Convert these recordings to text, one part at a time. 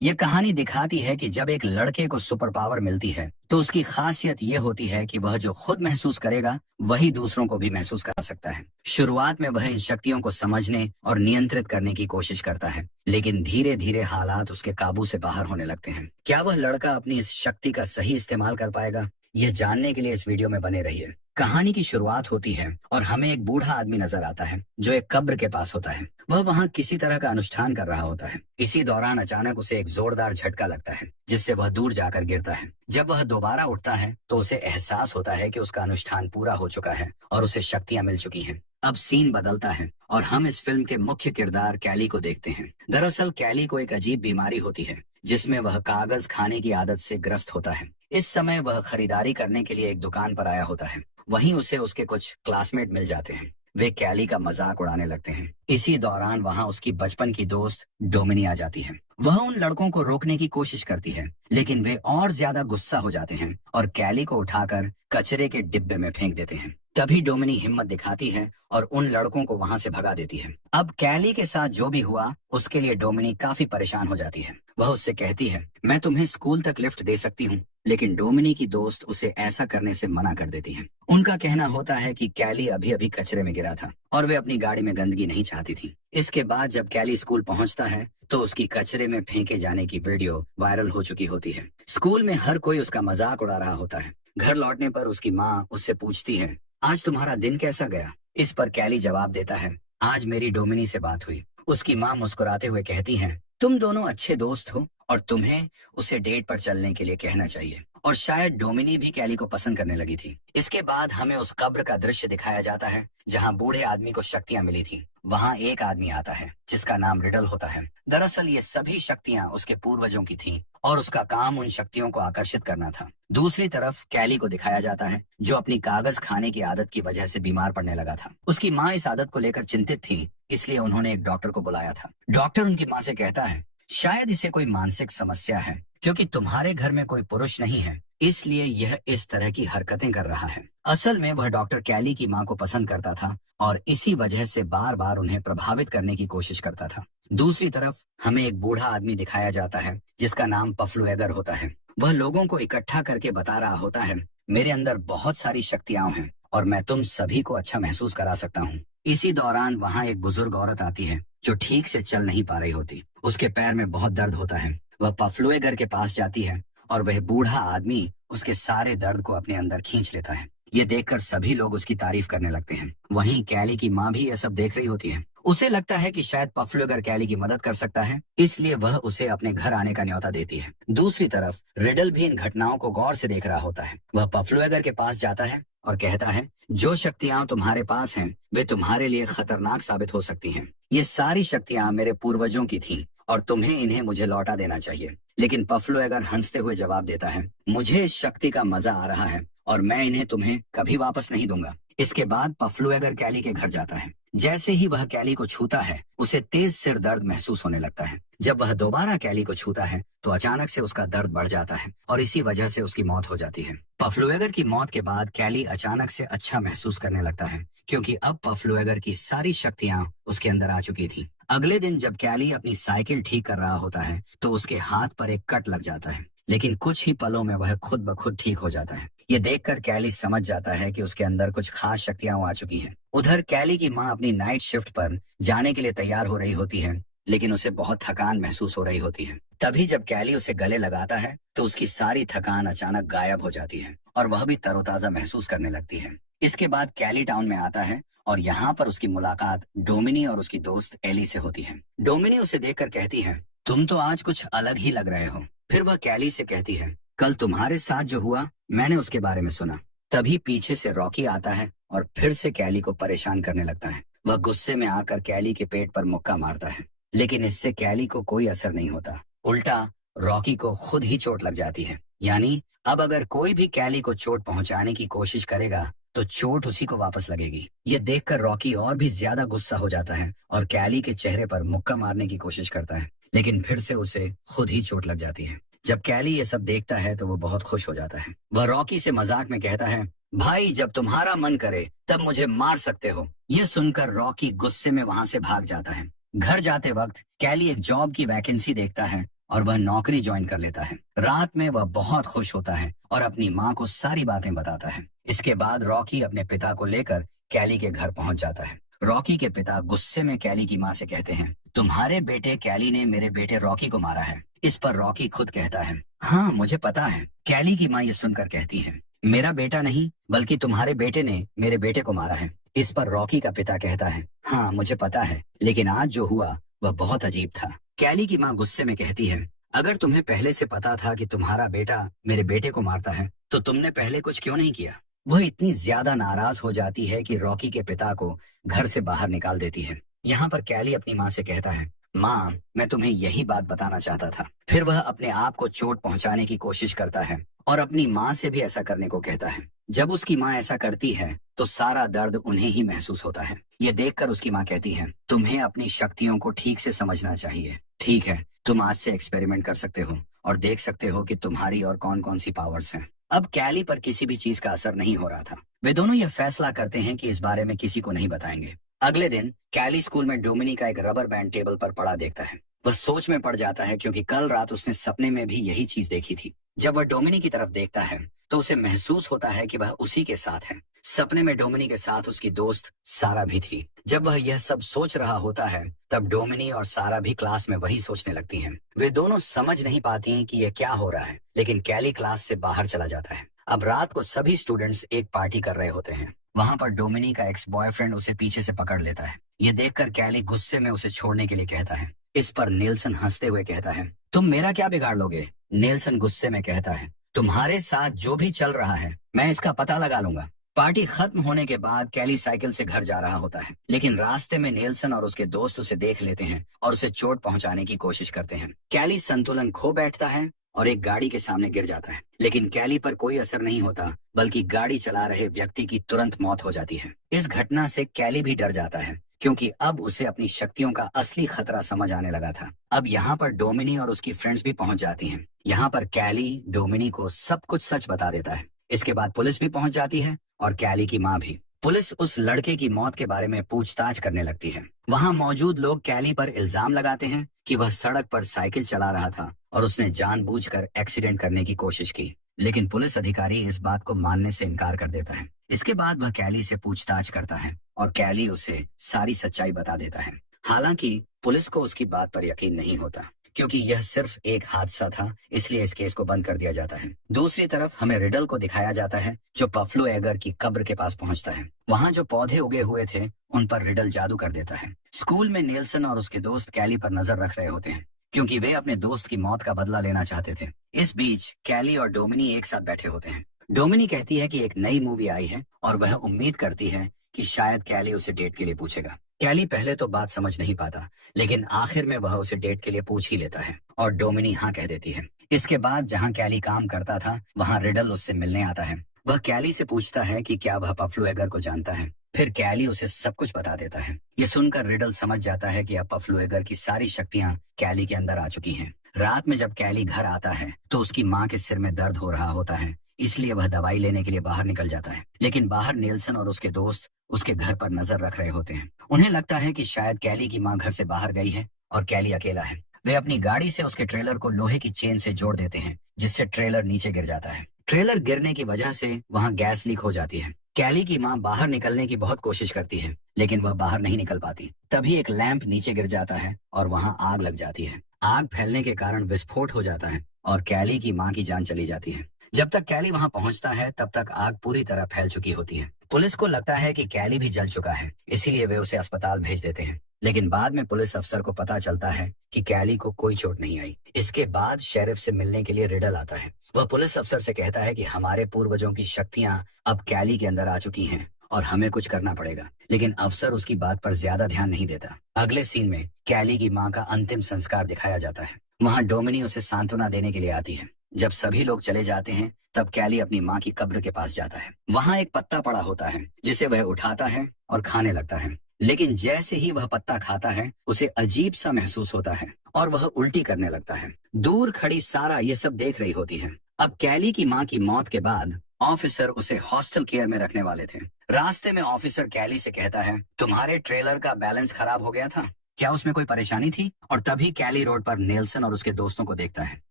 ये कहानी दिखाती है कि जब एक लड़के को सुपर पावर मिलती है तो उसकी खासियत ये होती है कि वह जो खुद महसूस करेगा वही दूसरों को भी महसूस करा सकता है। शुरुआत में वह इन शक्तियों को समझने और नियंत्रित करने की कोशिश करता है, लेकिन धीरे धीरे हालात उसके काबू से बाहर होने लगते हैं। क्या वह लड़का अपनी इस शक्ति का सही इस्तेमाल कर पाएगा? यह जानने के लिए इस वीडियो में बने रहिए। कहानी की शुरुआत होती है और हमें एक बूढ़ा आदमी नजर आता है जो एक कब्र के पास होता है। वह वहाँ किसी तरह का अनुष्ठान कर रहा होता है। इसी दौरान अचानक उसे एक जोरदार झटका लगता है जिससे वह दूर जाकर गिरता है। जब वह दोबारा उठता है तो उसे एहसास होता है कि उसका अनुष्ठान पूरा हो चुका है और उसे शक्तियां मिल चुकी हैं। अब सीन बदलता है और हम इस फिल्म के मुख्य किरदार कैली को देखते हैं। दरअसल कैली को एक अजीब बीमारी होती है जिसमें वह कागज खाने की आदत से ग्रस्त होता है। इस समय वह खरीदारी करने के लिए एक दुकान पर आया होता है। वहीं उसे उसके कुछ क्लासमेट मिल जाते हैं। वे कैली का मजाक उड़ाने लगते हैं। इसी दौरान वहां उसकी बचपन की दोस्त डोमिनी आ जाती है। वह उन लड़कों को रोकने की कोशिश करती है, लेकिन वे और ज्यादा गुस्सा हो जाते हैं और कैली को उठाकर कचरे के डिब्बे में फेंक देते हैं। तभी डोमिनी हिम्मत दिखाती है और उन लड़कों को वहां से भगा देती है। अब कैली के साथ जो भी हुआ उसके लिए डोमिनी काफी परेशान हो जाती है। वह उससे कहती है, मैं तुम्हें स्कूल तक लिफ्ट दे सकती हूँ, लेकिन डोमिनी की दोस्त उसे ऐसा करने से मना कर देती है। उनका कहना होता है कि कैली अभी अभी कचरे में गिरा था और वे अपनी गाड़ी में गंदगी नहीं चाहती थी। इसके बाद जब कैली स्कूल पहुंचता है तो उसकी कचरे में फेंके जाने की वीडियो वायरल हो चुकी होती है। स्कूल में हर कोई उसका मजाक उड़ा रहा होता है। घर लौटने पर उसकी माँ उससे पूछती है, आज तुम्हारा दिन कैसा गया? इस पर कैली जवाब देता है, आज मेरी डोमिनी से बात हुई। उसकी माँ मुस्कुराते हुए कहती है, तुम दोनों अच्छे दोस्त हो और तुम्हें उसे डेट पर चलने के लिए कहना चाहिए। और शायद डोमिनी भी कैली को पसंद करने लगी थी। इसके बाद हमें उस कब्र का दृश्य दिखाया जाता है जहां बूढ़े आदमी को शक्तियां मिली थी। वहां एक आदमी आता है जिसका नाम रिडल होता है। दरअसल ये सभी शक्तियां उसके पूर्वजों की थीं और उसका काम उन शक्तियों को आकर्षित करना था। दूसरी तरफ कैली को दिखाया जाता है जो अपनी कागज खाने की आदत की वजह से बीमार पड़ने लगा था। उसकी माँ इस आदत को लेकर चिंतित थी, इसलिए उन्होंने एक डॉक्टर को बुलाया था। डॉक्टर उनकी माँ से कहता है, शायद इसे कोई मानसिक समस्या है, क्योंकि तुम्हारे घर में कोई पुरुष नहीं है, इसलिए यह इस तरह की हरकतें कर रहा है। असल में वह डॉक्टर कैली की माँ को पसंद करता था और इसी वजह से बार बार उन्हें प्रभावित करने की कोशिश करता था। दूसरी तरफ हमें एक बूढ़ा आदमी दिखाया जाता है जिसका नाम पफ्लुएगर होता है। वह लोगों को इकट्ठा करके बता रहा होता है, मेरे अंदर बहुत सारी शक्तियां हैं और मैं तुम सभी को अच्छा महसूस करा सकता हूँ। इसी दौरान वहाँ एक बुजुर्ग औरत आती है जो ठीक से चल नहीं पा रही होती। उसके पैर में बहुत दर्द होता है। वह पफ्लुएगर के पास जाती है और वह बूढ़ा आदमी उसके सारे दर्द को अपने अंदर खींच लेता है। ये देखकर सभी लोग उसकी तारीफ करने लगते हैं। वहीं कैली की माँ भी यह सब देख रही होती है। उसे लगता है कि शायद पफ्लुएगर कैली की मदद कर सकता है, इसलिए वह उसे अपने घर आने का न्योता देती है। दूसरी तरफ रिडल भी इन घटनाओं को गौर से देख रहा होता है। वह पफ्लुएगर के पास जाता है और कहता है, जो शक्तियां तुम्हारे पास हैं वे तुम्हारे लिए खतरनाक साबित हो सकती हैं। ये सारी शक्तियां मेरे पूर्वजों की थीं और तुम्हें इन्हें मुझे लौटा देना चाहिए। लेकिन पफ्लुएगर हंसते हुए जवाब देता है, मुझे इस शक्ति का मजा आ रहा है और मैं इन्हें तुम्हें कभी वापस नहीं दूंगा। इसके बाद पफ्लुएगर कैली के घर जाता है। जैसे ही वह कैली को छूता है उसे तेज सिर दर्द महसूस होने लगता है। जब वह दोबारा कैली को छूता है तो अचानक से उसका दर्द बढ़ जाता है और इसी वजह से उसकी मौत हो जाती है। पफ्लुएगर की मौत के बाद कैली अचानक से अच्छा महसूस करने लगता है, क्योंकि अब पफ्लुएगर की सारी शक्तियां उसके अंदर आ चुकी थी। अगले दिन जब कैली अपनी साइकिल ठीक कर रहा होता है तो उसके हाथ पर एक कट लग जाता है, लेकिन कुछ ही पलों में वह खुद ब खुद ठीक हो जाता है। ये देखकर कैली समझ जाता है कि उसके अंदर कुछ खास शक्तियां आ चुकी हैं। उधर कैली की माँ अपनी नाइट शिफ्ट पर जाने के लिए तैयार हो रही होती है, लेकिन उसे बहुत थकान महसूस हो रही होती है। तभी जब कैली उसे गले लगाता है तो उसकी सारी थकान अचानक गायब हो जाती है और वह भी तरोताजा महसूस करने लगती है। इसके बाद कैली टाउन में आता है और यहाँ पर उसकी मुलाकात डोमिनी और उसकी दोस्त एली से होती है। डोमिनी उसे देखकर कहती है, तुम तो आज कुछ अलग ही लग रहे हो। फिर वह कैली से कहती है, कल तुम्हारे साथ जो हुआ मैंने उसके बारे में सुना। तभी पीछे से रॉकी आता है और फिर से कैली को परेशान करने लगता है। वह गुस्से में आकर कैली के पेट पर मुक्का मारता है, लेकिन इससे कैली को कोई असर नहीं होता। उल्टा रॉकी को खुद ही चोट लग जाती है। यानी अब अगर कोई भी कैली को चोट पहुंचाने की कोशिश करेगा तो चोट उसी को वापस लगेगी। ये देखकर रॉकी और भी ज्यादा गुस्सा हो जाता है और कैली के चेहरे पर मुक्का मारने की कोशिश करता है, लेकिन फिर से उसे खुद ही चोट लग जाती है। जब कैली ये सब देखता है तो वो बहुत खुश हो जाता है। वह रॉकी से मजाक में कहता है, भाई जब तुम्हारा मन करे तब मुझे मार सकते हो। ये सुनकर रॉकी गुस्से में वहां से भाग जाता है। घर जाते वक्त कैली एक जॉब की वैकेंसी देखता है और वह नौकरी ज्वाइन कर लेता है। रात में वह बहुत खुश होता है और अपनी माँ को सारी बातें बताता है। इसके बाद रॉकी अपने पिता को लेकर कैली के घर पहुंच जाता है। रॉकी के पिता गुस्से में कैली की माँ से कहते हैं, तुम्हारे बेटे कैली ने मेरे बेटे रॉकी को मारा है। इस पर रॉकी खुद कहता है, हाँ मुझे पता है। कैली की माँ ये सुनकर कहती है, मेरा बेटा नहीं बल्कि तुम्हारे बेटे ने मेरे बेटे को मारा है। इस पर रॉकी का पिता कहता है, हाँ मुझे पता है, लेकिन आज जो हुआ वह बहुत अजीब था। कैली की माँ गुस्से में कहती है, अगर तुम्हें पहले से पता था कि तुम्हारा बेटा मेरे बेटे को मारता है तो तुमने पहले कुछ क्यों नहीं किया। वह इतनी ज्यादा नाराज हो जाती है कि रॉकी के पिता को घर से बाहर निकाल देती है। यहाँ पर कैली अपनी माँ से कहता है, माँ मैं तुम्हें यही बात बताना चाहता था। फिर वह अपने आप को चोट पहुंचाने की कोशिश करता है और अपनी माँ से भी ऐसा करने को कहता है। जब उसकी माँ ऐसा करती है तो सारा दर्द उन्हें ही महसूस होता है। ये देखकर उसकी माँ कहती है, तुम्हें अपनी शक्तियों को ठीक से समझना चाहिए। ठीक है, तुम आज से एक्सपेरिमेंट कर सकते हो और देख सकते हो कि तुम्हारी और कौन कौन सी पावर्स हैं। अब कैली पर किसी भी चीज का असर नहीं हो रहा था। वे दोनों यह फैसला करते हैं कि इस बारे में किसी को नहीं बताएंगे। अगले दिन कैली स्कूल में डोमिनी का एक रबर बैंड टेबल पर पड़ा देखता है। वह सोच में पड़ जाता है क्योंकि कल रात उसने सपने में भी यही चीज देखी थी। जब वह डोमिनी की तरफ देखता है तो उसे महसूस होता है कि वह उसी के साथ है। सपने में डोमिनी के साथ उसकी दोस्त सारा भी थी। जब वह यह सब सोच रहा होता है तब डोमिनी और सारा भी क्लास में वही सोचने लगती हैं। वे दोनों समझ नहीं पाती हैं कि यह क्या हो रहा है, लेकिन कैली क्लास से बाहर चला जाता है। अब रात को सभी स्टूडेंट्स एक पार्टी कर रहे होते हैं। वहाँ पर डोमिनी का एक्स बॉयफ्रेंड उसे पीछे से पकड़ लेता है। ये देखकर कैली गुस्से में उसे छोड़ने के लिए कहता है। इस पर नेल्सन हंसते हुए कहता है, तुम मेरा क्या बिगाड़ लोगे। नेल्सन गुस्से में कहता है, तुम्हारे साथ जो भी चल रहा है मैं इसका पता लगा लूंगा। पार्टी खत्म होने के बाद कैली साइकिल से घर जा रहा होता है, लेकिन रास्ते में नेल्सन और उसके दोस्त उसे देख लेते हैं और उसे चोट पहुंचाने की कोशिश करते हैं। कैली संतुलन खो बैठता है और एक गाड़ी के सामने गिर जाता है, लेकिन कैली पर कोई असर नहीं होता, बल्कि गाड़ी चला रहे व्यक्ति की तुरंत मौत हो जाती है। इस घटना से कैली भी डर जाता है क्योंकि अब उसे अपनी शक्तियों का असली खतरा समझ आने लगा था। अब यहाँ पर डोमिनी और उसकी फ्रेंड्स भी पहुंच जाती हैं। यहाँ पर कैली डोमिनी को सब कुछ सच बता देता है। इसके बाद पुलिस भी पहुंच जाती है और कैली की माँ भी। पुलिस उस लड़के की मौत के बारे में पूछताछ करने लगती है। वहाँ मौजूद लोग कैली पर इल्जाम लगाते हैं कि वह सड़क पर साइकिल चला रहा था और उसने जानबूझकर एक्सीडेंट करने की कोशिश की, लेकिन पुलिस अधिकारी इस बात को मानने से इनकार कर देता है। इसके बाद वह कैली से पूछताछ करता है और कैली उसे सारी सच्चाई बता देता है। हालांकि पुलिस को उसकी बात पर यकीन नहीं होता क्योंकि यह सिर्फ एक हादसा था, इसलिए इस केस को बंद कर दिया जाता है। दूसरी तरफ हमें रिडल को दिखाया जाता है जो पफ्लो एगर की कब्र के पास पहुंचता है। वहाँ जो पौधे उगे हुए थे उन पर रिडल जादू कर देता है। स्कूल में नेल्सन और उसके दोस्त कैली पर नजर रख रहे होते हैं क्योंकि वे अपने दोस्त की मौत का बदला लेना चाहते थे। इस बीच कैली और डोमिनी एक साथ बैठे होते हैं। डोमिनी कहती है कि एक नई मूवी आई है और वह उम्मीद करती है कि शायद कैली उसे डेट के लिए पूछेगा। कैली पहले तो बात समझ नहीं पाता, लेकिन आखिर में वह उसे डेट के लिए पूछ ही लेता है और डोमिनी हाँ कह देती है। इसके बाद जहाँ कैली काम करता था वहाँ रिडल उससे मिलने आता है। वह कैली से पूछता है कि क्या वह पफ्लो एगर को जानता है। फिर कैली उसे सब कुछ बता देता है। ये सुनकर रिडल समझ जाता है कि अब पफ्लो एगर की सारी शक्तियाँ कैली के अंदर आ चुकी हैं। रात में जब कैली घर आता है तो उसकी माँ के सिर में दर्द हो रहा होता है, इसलिए वह दवाई लेने के लिए बाहर निकल जाता है। लेकिन बाहर नेल्सन और उसके दोस्त उसके घर पर नजर रख रहे होते हैं। उन्हें लगता है कि शायद कैली की माँ घर से बाहर गई है और कैली अकेला है। वे अपनी गाड़ी से उसके ट्रेलर को लोहे की चेन से जोड़ देते हैं, जिससे ट्रेलर नीचे गिर जाता है। ट्रेलर गिरने की वजह से वहाँ गैस लीक हो जाती है। कैली की माँ बाहर निकलने की बहुत कोशिश करती है, लेकिन वह बाहर नहीं निकल पाती। तभी एक लैंप नीचे गिर जाता है और वहाँ आग लग जाती है। आग फैलने के कारण विस्फोट हो जाता है और कैली की माँ की जान चली जाती है। जब तक कैली वहाँ पहुँचता है तब तक आग पूरी तरह फैल चुकी होती है। पुलिस को लगता है कि कैली भी जल चुका है, इसीलिए वे उसे अस्पताल भेज देते हैं। लेकिन बाद में पुलिस अफसर को पता चलता है कि कैली को कोई चोट नहीं आई। इसके बाद शेरिफ से मिलने के लिए रिडल आता है। वह पुलिस अफसर से कहता है कि हमारे पूर्वजों की शक्तियां अब कैली के अंदर आ चुकी हैं और हमें कुछ करना पड़ेगा, लेकिन अफसर उसकी बात पर ज्यादा ध्यान नहीं देता। अगले सीन में कैली की माँ का अंतिम संस्कार दिखाया जाता है। वहाँ डोमिनी उसे सांत्वना देने के लिए आती है। जब सभी लोग चले जाते हैं तब कैली अपनी माँ की कब्र के पास जाता है। वहाँ एक पत्ता पड़ा होता है जिसे वह उठाता है और खाने लगता है, लेकिन जैसे ही वह पत्ता खाता है उसे अजीब सा महसूस होता है और वह उल्टी करने लगता है। दूर खड़ी सारा ये सब देख रही होती है। अब कैली की माँ की मौत के बाद ऑफिसर उसे हॉस्टल केयर में रखने वाले थे। रास्ते में ऑफिसर कैली से कहता है, तुम्हारे ट्रेलर का बैलेंस खराब हो गया था, क्या उसमें कोई परेशानी थी? और तभी कैली रोड पर नेल्सन और उसके दोस्तों को देखता है।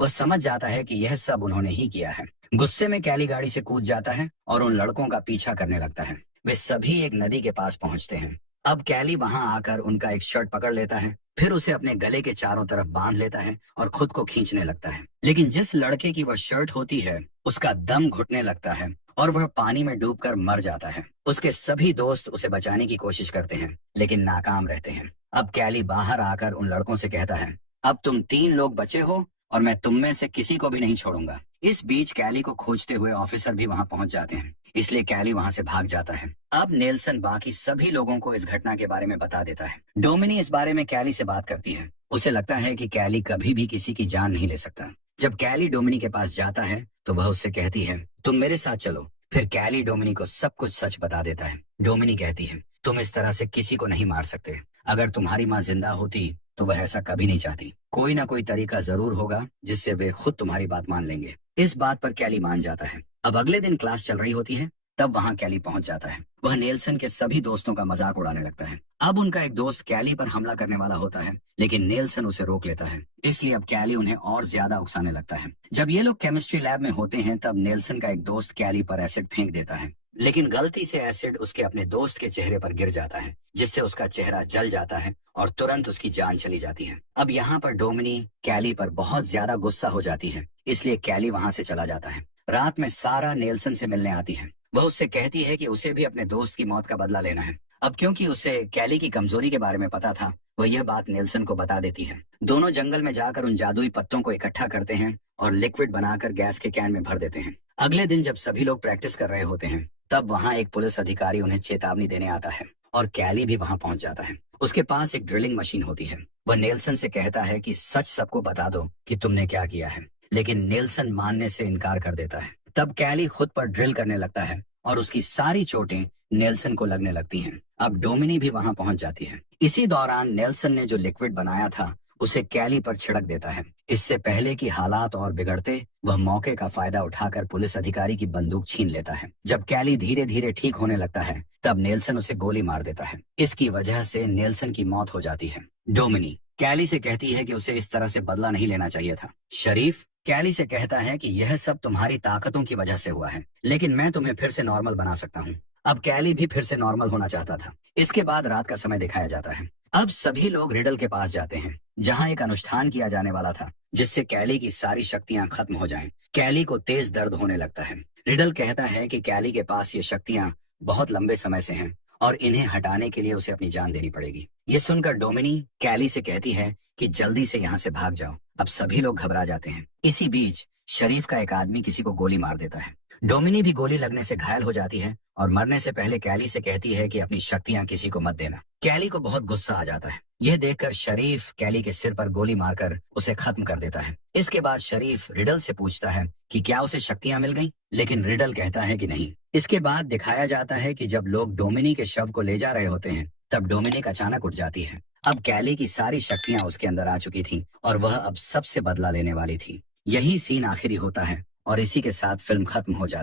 वह समझ जाता है कि यह सब उन्होंने ही किया है। गुस्से में कैली गाड़ी से कूद जाता है और उन लड़कों का पीछा करने लगता है। वे सभी एक नदी के पास पहुंचते हैं। अब कैली वहां आकर उनका एक शर्ट पकड़ लेता है, फिर उसे अपने गले के चारों तरफ बांध लेता है और खुद को खींचने लगता है। लेकिन जिस लड़के की वह शर्ट होती है, उसका दम घुटने लगता है और वह पानी में डूबकर मर जाता है। उसके सभी दोस्त उसे बचाने की कोशिश करते हैं, लेकिन नाकाम रहते हैं। अब कैली बाहर आकर उन लड़कों से कहता है, अब तुम 3 लोग बचे हो और मैं तुम में से किसी को भी नहीं छोड़ूंगा। इस बीच कैली को खोजते हुए ऑफिसर भी वहां पहुंच जाते हैं, इसलिए कैली वहां से भाग जाता है। अब नेल्सन बाकी सभी लोगों को इस घटना के बारे में बता देता है। डोमिनी इस बारे में कैली से बात करती है। उसे लगता है कि कैली कभी भी किसी की जान नहीं ले सकता। जब कैली डोमिनी के पास जाता है तो वह उससे कहती है, तुम मेरे साथ चलो। फिर कैली डोमिनी को सब कुछ सच बता देता है। डोमिनी कहती है, तुम इस तरह से किसी को नहीं मार सकते। अगर तुम्हारी माँ जिंदा होती तो वह ऐसा कभी नहीं चाहती। कोई ना कोई तरीका जरूर होगा जिससे वे खुद तुम्हारी बात मान लेंगे। इस बात पर कैली मान जाता है। अब अगले दिन क्लास चल रही होती है, तब वहां कैली पहुंच जाता है। वह नेल्सन के सभी दोस्तों का मजाक उड़ाने लगता है। अब उनका एक दोस्त कैली पर हमला करने वाला होता है, लेकिन नेल्सन उसे रोक लेता है। इसलिए अब कैली उन्हें और ज्यादा उकसाने लगता है। जब ये लोग केमिस्ट्री लैब में होते हैं, तब नेल्सन का एक दोस्त कैली पर एसिड फेंक देता है, लेकिन गलती से एसिड उसके अपने दोस्त के चेहरे पर गिर जाता है, जिससे उसका चेहरा जल जाता है और तुरंत उसकी जान चली जाती है। अब यहाँ पर डोमिनी कैली पर बहुत ज्यादा गुस्सा हो जाती है, इसलिए कैली वहां से चला जाता है। रात में सारा नेल्सन से मिलने आती है। वह उससे कहती है कि उसे भी अपने दोस्त की मौत का बदला लेना है। अब क्योंकि उसे कैली की कमजोरी के बारे में पता था, वह यह बात नेल्सन को बता देती है। दोनों जंगल में जाकर उन जादुई पत्तों को इकट्ठा करते हैं और लिक्विड बनाकर गैस के कैन में भर देते हैं। अगले दिन जब सभी लोग प्रैक्टिस कर रहे होते हैं, तब वहाँ एक पुलिस अधिकारी उन्हें चेतावनी देने आता है और कैली भी वहाँ पहुँच जाता है। उसके पास एक ड्रिलिंग मशीन होती है। वह नेल्सन से कहता है कि सच सबको बता दो कि तुमने क्या किया है, लेकिन नेल्सन मानने से इनकार कर देता है। तब कैली खुद पर ड्रिल करने लगता है और उसकी सारी चोटें नेल्सन को लगने लगती हैं। अब डोमिनी भी वहां पहुंच जाती है। इसी दौरान नेल्सन ने जो लिक्विड बनाया था उसे कैली पर छिड़क देता है। इससे पहले कि हालात और बिगड़ते, वह मौके का फायदा उठाकर पुलिस अधिकारी की बंदूक छीन लेता है। जब कैली धीरे धीरे ठीक होने लगता है, तब नेल्सन उसे गोली मार देता है। इसकी वजह से नेल्सन की मौत हो जाती है। डोमिनी कैली से कहती है कि उसे इस तरह से बदला नहीं लेना चाहिए था। शरीफ कैली से कहता है कि यह सब तुम्हारी ताकतों की वजह से हुआ है, लेकिन मैं तुम्हें फिर से नॉर्मल बना सकता हूँ। अब कैली भी फिर से नॉर्मल होना चाहता था। इसके बाद रात का समय दिखाया जाता है। अब सभी लोग रिडल के पास जाते हैं, जहाँ एक अनुष्ठान किया जाने वाला था, जिससे कैली की सारी शक्तियाँ खत्म हो जाएं। कैली को तेज दर्द होने लगता है। रिडल कहता है कि कैली के पास ये शक्तियाँ बहुत लंबे समय से हैं और इन्हें हटाने के लिए उसे अपनी जान देनी पड़ेगी। ये सुनकर डोमिनी कैली से कहती है कि जल्दी से यहाँ से भाग जाओ। अब सभी लोग घबरा जाते हैं। इसी बीच शरीफ का एक आदमी किसी को गोली मार देता है। डोमिनी भी गोली लगने से घायल हो जाती है और मरने से पहले कैली से कहती है कि अपनी शक्तियाँ किसी को मत देना। कैली को बहुत गुस्सा आ जाता है। यह देखकर शरीफ कैली के सिर पर गोली मारकर उसे खत्म कर देता है। इसके बाद शरीफ रिडल से पूछता है कि क्या उसे शक्तियाँ मिल गईं? लेकिन रिडल कहता है कि नहीं। इसके बाद दिखाया जाता है कि जब लोग डोमिनी के शव को ले जा रहे होते हैं, तब डोमिनिक अचानक उठ जाती है। अब कैली की सारी शक्तियाँ उसके अंदर आ चुकी थी और वह अब सबसे बदला लेने वाली थी। यही सीन आखिरी होता है और इसी के साथ फिल्म खत्म हो जाती है।